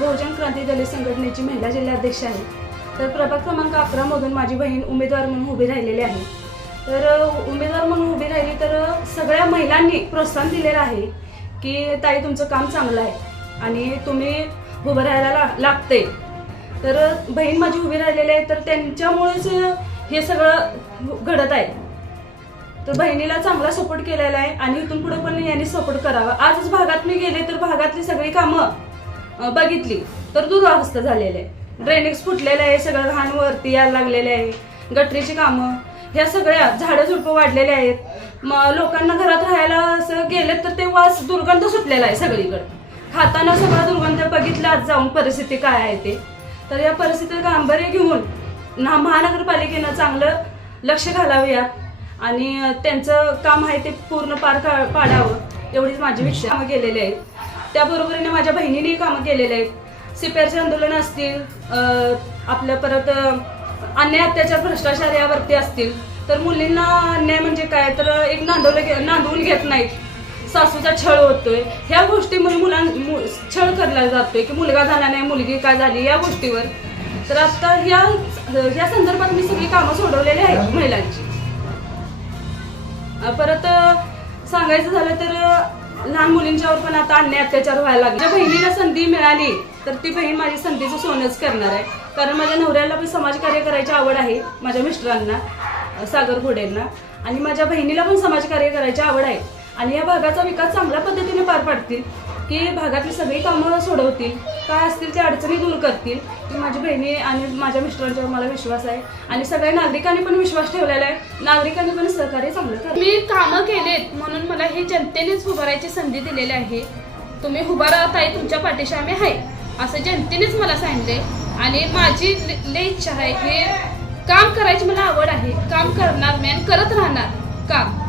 बहुजन क्रांती दलित संघटनेची महिला जिल्हाध्यक्ष आहे. तर प्रभाग क्रमांक अकरामधून माझी बहीण उमेदवार म्हणून उभी राहिलेली आहे. तर उमेदवार म्हणून उभी राहिली तर सगळ्या महिलांनी प्रोत्साहन दिलेलं आहे की ताई तुमचं काम चांगलं आहे आणि तुम्ही उभं राहायला लागते तर बहीण माझी उभी राहिलेली आहे तर त्यांच्यामुळेच हे सगळं घडत आहे. तर बहिणीला चांगला सपोर्ट केलेला आहे आणि इथून पुढे पण यांनी सपोर्ट करावा. आजच भागात मी गेले तर भागातली सगळी कामं बघितली. तर दुरावस्था झालेली. आहे ड्रेनेज फुटलेलं आहे सगळं घाण वरती यायला लागलेले आहे. गटरीची कामं. ह्या सगळ्या झाडं झुडपं वाढलेले आहेत. मग लोकांना घरात राहायला असं गेले तर ते वास दुर्गंध सुटलेला आहे सगळीकडे. खाताना सगळा दुर्गंध बघितला आज जाऊन परिस्थिती काय आहे ते. तर या परिस्थितीत गांभीर्य घेऊन ना महानगरपालिकेनं चांगलं लक्ष घालावं आणि त्यांचं काम आहे ते पूर्ण पार का पाडावं. एवढीच माझी विषय गेलेली आहे आहेत. त्याबरोबरीने माझ्या बहिणीनेही कामं केलेले आहेत. सीपीआरचे आंदोलन असतील आपलं आपल्या परत अन्याय अत्याचार भ्रष्टाचार यावरती असतील तर मुलींना अन्याय म्हणजे काय? तर एक नांदवलं घे- नांदवून घेत नाहीत. सासूचा छळ होतोय. ह्या गोष्टीमुळे मुलां छळ करला जातोय की मुलगा झाला नाही मुलगी काय झाली या गोष्टीवर. तर आता ह्या ह्या संदर्भात मी सगळी कामं सोडवलेली आहेत महिलांची. परत सांगायचं झालं तर लहान मुलींच्यावर पण आता अन्याय अत्याचार व्हायला लागले. ज्या बहिणीला संधी मिळाली तर ती बहीण माझी संधीचं सोनच करणार आहे. कारण माझ्या नवऱ्याला पण समाजकार्य करायची आवड आहे माझ्या मिस्टरांना सागर घोडेंना. आणि माझ्या बहिणीला पण समाजकार्य करायची आवड आहे. आणि या भागाचा विकास चांगल्या पद्धतीने पार पाडतील. की भागातली सगळी कामं सोडवतील. काय असतील त्या अडचणी दूर करतील. की माझी बहिणी आणि माझ्या मिस्टरांच्यावर मला विश्वास आहे. आणि सगळ्या नागरिकांनी पण विश्वास ठेवलेला आहे. नागरिकांनी पण सहकार्य चांगलं करा. मी कामं केलेत म्हणून मला हे जनतेनेच उभारायची संधी दिलेली आहे. तुम्ही उभा राहत आहे तुमच्या पाठीशी आम्ही आहे. असं जनतेनेच मला सांगितले. आणि माझी लय इच्छा आहे. हे काम करायची मला आवड आहे. काम करणार मी आणि करत राहणार. काम.